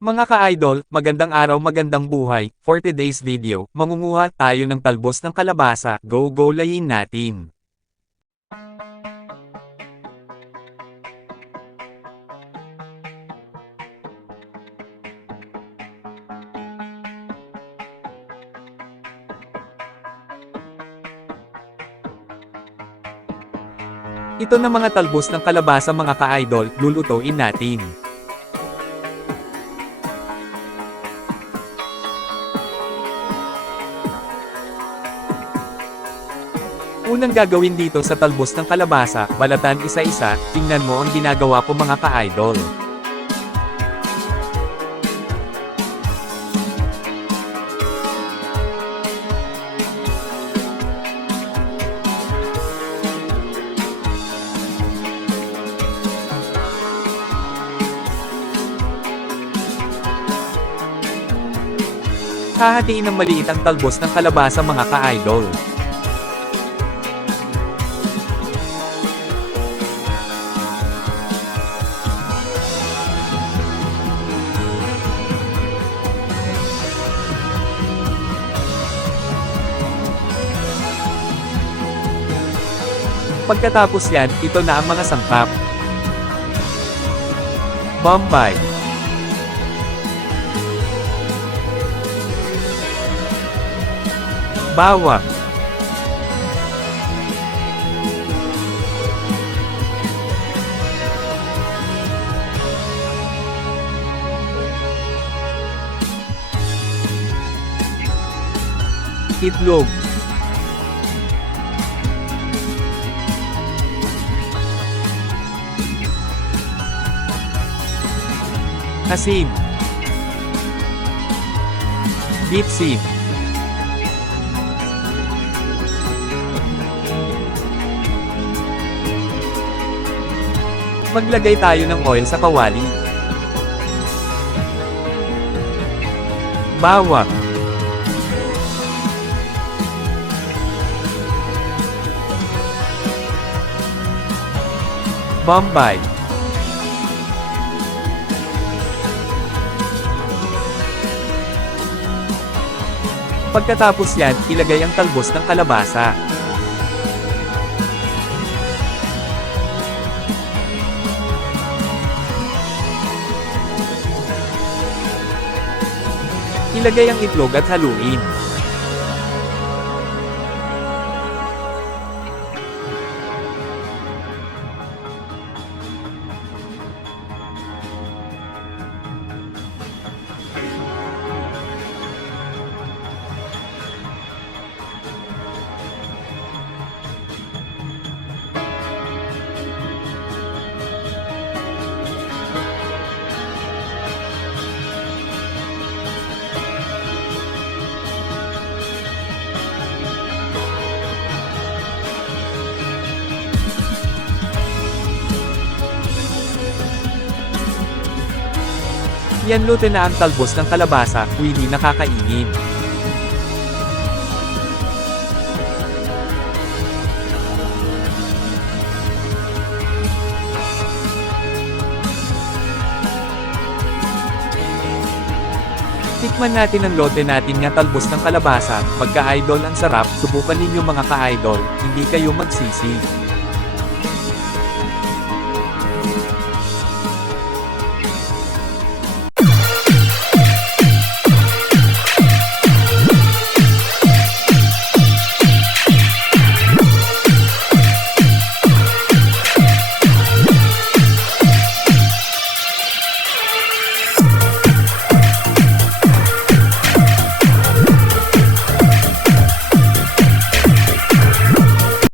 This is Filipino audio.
Mga ka-idol, magandang araw magandang buhay, for today's video, mangunguha tayo ng talbos ng kalabasa, go go layin natin. Ito na mga talbos ng kalabasa mga ka-idol, lulutuin natin. Unang gagawin dito sa talbos ng kalabasa, balatan isa-isa, tingnan mo ang ginagawa ko mga ka-idol. Hahatiin ng maliit ang talbos ng kalabasa mga ka-idol. Pagkatapos yan, ito na ang mga sangkap. Bombay. Bawang. Itlog. Beef seed. Maglagay tayo ng oil sa kawali. Bawang. Bombay. Pagkatapos yan, ilagay ang talbos ng kalabasa. Ilagay ang itlog at haluin. Yan luto na ang talbos ng kalabasa, hindi nakakainin. Tikman natin ang lote natin nga talbos ng kalabasa, pagka-idol ang sarap, subukan ninyo mga ka-idol, hindi kayo magsisi.